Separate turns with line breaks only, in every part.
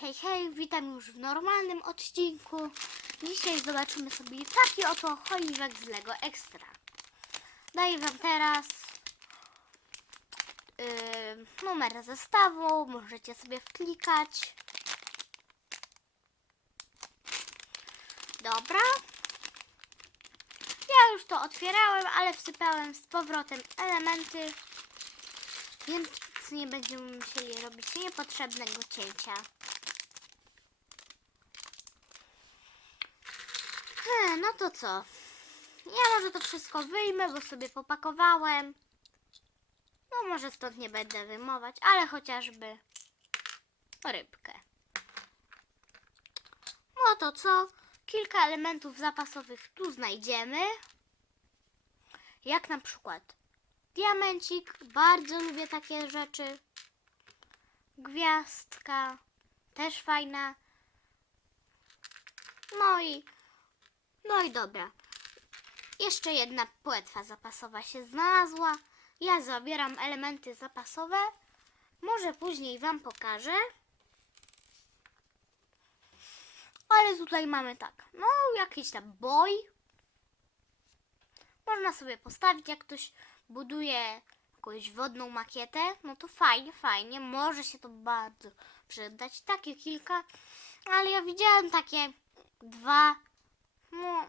Hej, hej, witam już w normalnym odcinku. Dzisiaj zobaczymy sobie taki oto choinwek z Lego Extra. Daję Wam teraz yy, numer zestawu, możecie sobie wklikać. Dobra. Ja już to otwierałem, ale wsypałem z powrotem elementy, więc nie będziemy musieli robić niepotrzebnego cięcia. No to co? Ja może to wszystko wyjmę, bo sobie popakowałem. No może stąd nie będę wyjmować, ale chociażby rybkę. No to co? Kilka elementów zapasowych tu znajdziemy. Jak na przykład diamencik. Bardzo lubię takie rzeczy. Gwiazdka. Też fajna. No i no i dobra. Jeszcze jedna płetwa zapasowa się znalazła. Ja zabieram elementy zapasowe. Może później Wam pokażę. Ale tutaj mamy tak. No, jakiś tam boj. Można sobie postawić, jak ktoś buduje jakąś wodną makietę. No to fajnie, fajnie. Może się to bardzo przydać. Takie kilka. Ale ja widziałem takie dwa no,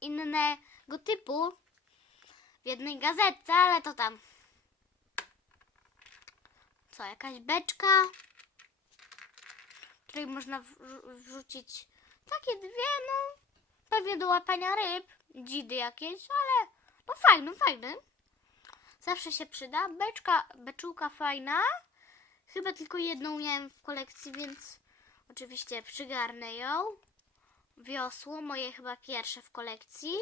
innego typu w jednej gazetce, ale to tam. Co, jakaś beczka, w której można wrzu- wrzucić takie dwie, no, pewnie do łapania ryb, dzidy jakieś, ale no fajny, fajny. Zawsze się przyda. Beczka, beczułka fajna. Chyba tylko jedną miałem w kolekcji, więc oczywiście przygarnę ją wiosło, moje chyba pierwsze w kolekcji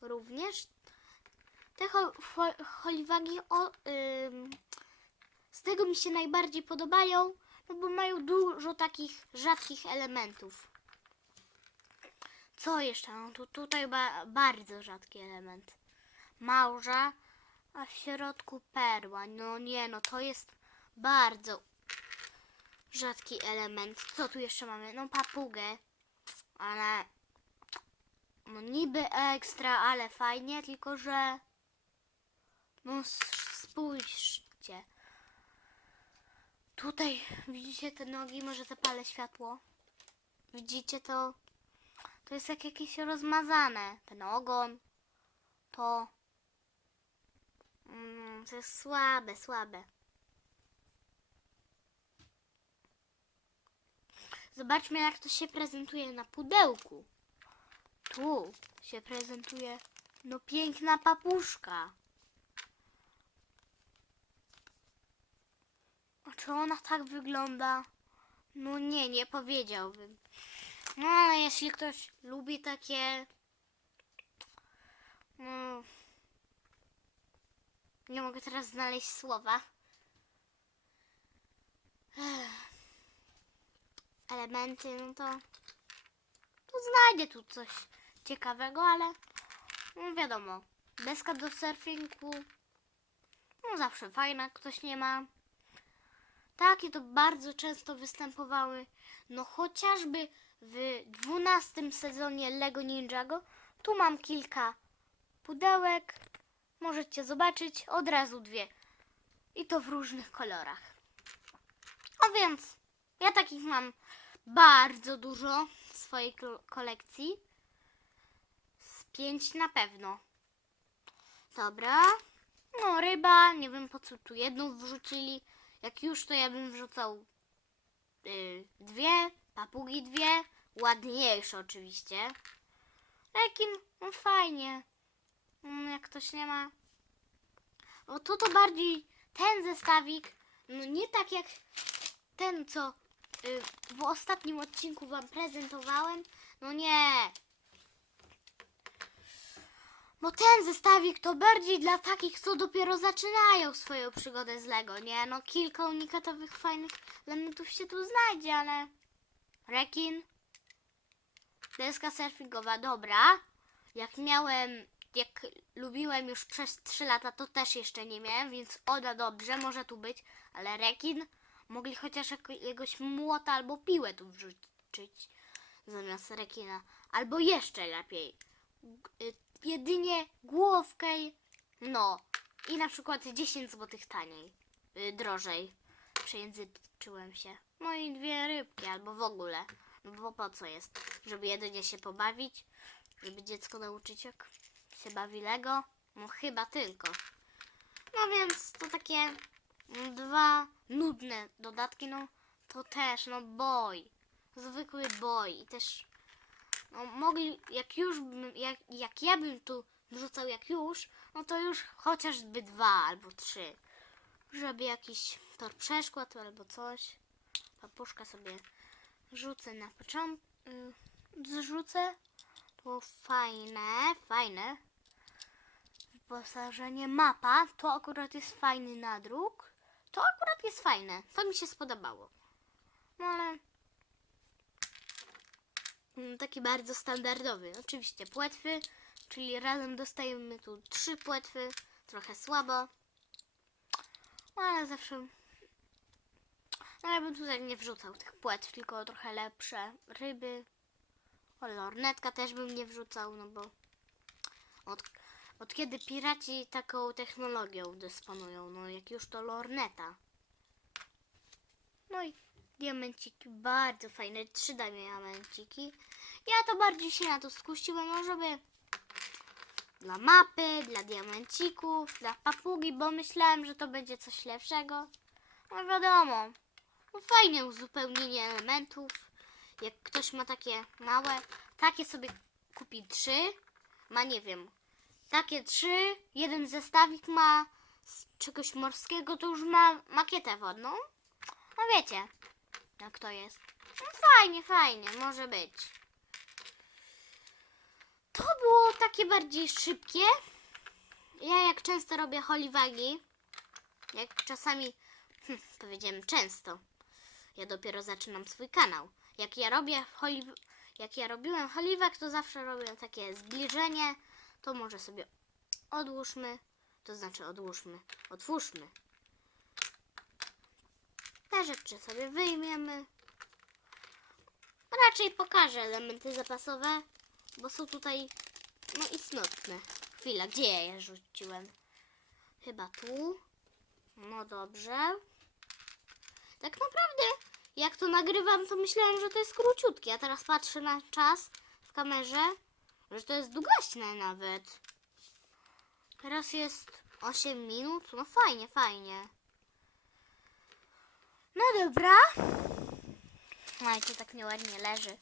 również. Te holiwagi ym, z tego mi się najbardziej podobają, no bo mają dużo takich rzadkich elementów. Co jeszcze? No tu, tutaj ba- bardzo rzadki element. Małża, a w środku perła. No nie, no to jest bardzo rzadki element. Co tu jeszcze mamy? No papugę ale no niby ekstra, ale fajnie, tylko że no spójrzcie. Tutaj widzicie te nogi, może zapalę światło. Widzicie to? To jest jak jakieś rozmazane. Ten ogon. To. Mm, to jest słabe, słabe. Zobaczmy, jak to się prezentuje na pudełku. Tu się prezentuje no piękna papuszka. A czy ona tak wygląda? No nie, nie powiedziałbym. No ale jeśli ktoś lubi takie... No, nie mogę teraz znaleźć słowa. Ech elementy, no to, to znajdzie tu coś ciekawego, ale no wiadomo, deska do surfingu, no zawsze fajna, ktoś nie ma. Takie to bardzo często występowały, no chociażby w dwunastym sezonie Lego Ninjago. Tu mam kilka pudełek, możecie zobaczyć, od razu dwie. I to w różnych kolorach. A więc ja takich mam bardzo dużo w swojej kol- kolekcji. Z pięć na pewno. Dobra. No, ryba. Nie wiem po co tu jedną wrzucili. Jak już, to ja bym wrzucał y, dwie. Papugi dwie. Ładniejsze oczywiście. Rekin, no fajnie. Mm, Jak ktoś nie ma. O, to to bardziej ten zestawik. No nie tak jak ten, co w ostatnim odcinku Wam prezentowałem. No nie. Bo ten zestawik to bardziej dla takich, co dopiero zaczynają swoją przygodę z Lego, nie? No kilka unikatowych, fajnych elementów się tu znajdzie, ale... Rekin. Deska surfingowa, dobra. Jak miałem, jak lubiłem już przez 3 lata, to też jeszcze nie miałem, więc Oda dobrze, może tu być, ale rekin Mogli chociaż jakiegoś młota albo piłę tu wrzucić zamiast rekina. Albo jeszcze lepiej. Y, jedynie głowkę. No. I na przykład 10 zł taniej. Y, drożej. Przejęzyczyłem się. No i dwie rybki albo w ogóle. No bo po co jest? Żeby jedynie się pobawić? Żeby dziecko nauczyć jak się bawi Lego? No chyba tylko. No więc to takie dwa nudne dodatki, no to też, no boj. Zwykły boj i też no mogli, jak już bym, jak, jak ja bym tu wrzucał jak już, no to już chociażby dwa albo trzy. Żeby jakiś tor przeszkód albo coś. Papuszka sobie rzucę na początek. Zrzucę. To fajne, fajne. Wyposażenie mapa. To akurat jest fajny nadruk. To akurat jest fajne. To mi się spodobało. No ale mm, taki bardzo standardowy. Oczywiście płetwy, czyli razem dostajemy tu trzy płetwy. Trochę słabo. No ale zawsze. No ja bym tutaj nie wrzucał tych płetw, tylko trochę lepsze ryby. O, lornetka też bym nie wrzucał, no bo od, od kiedy piraci taką technologią dysponują, no jak już to lorneta. No i diamenciki bardzo fajne, trzy diamenciki. Ja to bardziej się na to skusiłem, no żeby dla mapy, dla diamencików, dla papugi, bo myślałem, że to będzie coś lepszego. No wiadomo, no fajne uzupełnienie elementów. Jak ktoś ma takie małe, takie sobie kupi trzy, ma nie wiem, takie trzy, jeden zestawik ma z czegoś morskiego, to już ma makietę wodną. No wiecie, jak to jest. No fajnie, fajnie, może być. To było takie bardziej szybkie. Ja jak często robię holiwagi, jak czasami, hm, powiedziałem często, ja dopiero zaczynam swój kanał. Jak ja robię holiw... jak ja robiłem holiwek, to zawsze robię takie zbliżenie. To może sobie odłóżmy, to znaczy odłóżmy, otwórzmy. Te rzeczy sobie wyjmiemy. Raczej pokażę elementy zapasowe, bo są tutaj no istotne. Chwila, gdzie ja je rzuciłem? Chyba tu. No dobrze. Tak naprawdę, jak to nagrywam, to myślałem, że to jest króciutkie, a teraz patrzę na czas w kamerze, że to jest długaśne nawet. Teraz jest 8 minut. No fajnie, fajnie. No dobra. No i to tak nieładnie leży.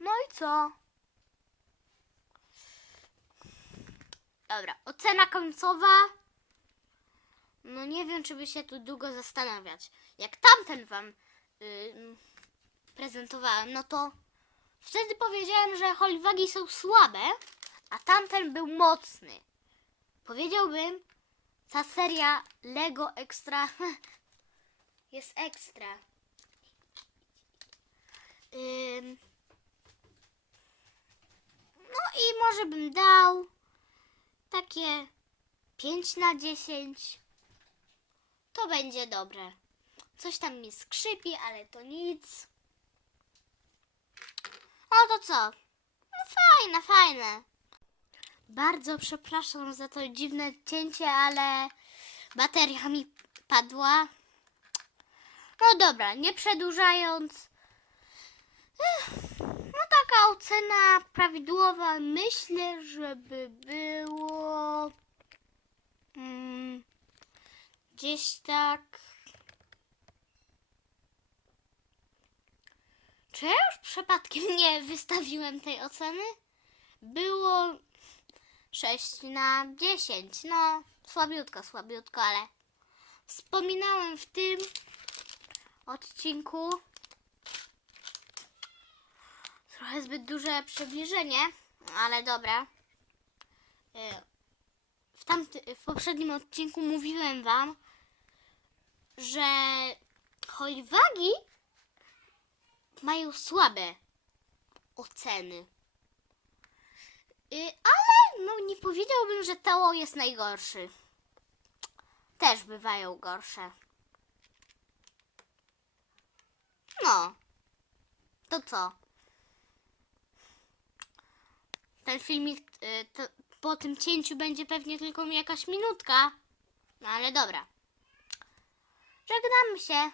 No i co? Dobra, ocena końcowa. No nie wiem, czy by się tu długo zastanawiać. Jak tamten wam ym, prezentowałem, no to wtedy powiedziałem, że holiwagi są słabe, a tamten był mocny. Powiedziałbym, ta seria Lego Extra jest ekstra. No i może bym dał takie 5 na 10. To będzie dobre. Coś tam mi skrzypi, ale to nic. No to co? No fajne, fajne. Bardzo przepraszam za to dziwne cięcie, ale bateria mi padła. No dobra, nie przedłużając. No taka ocena prawidłowa. Myślę, żeby było mm, gdzieś tak. Czy ja już przypadkiem nie wystawiłem tej oceny? Było 6 na 10. No, słabiutko, słabiutko, ale wspominałem w tym odcinku trochę zbyt duże przybliżenie, ale dobra. E, W, tamty, w poprzednim odcinku mówiłem Wam, że holiwagi mają słabe oceny. Y, ale no nie powiedziałbym, że Teo jest najgorszy. Też bywają gorsze. No. To co? Ten filmik y, to, po tym cięciu będzie pewnie tylko jakaś minutka. No ale dobra. Żegnamy się.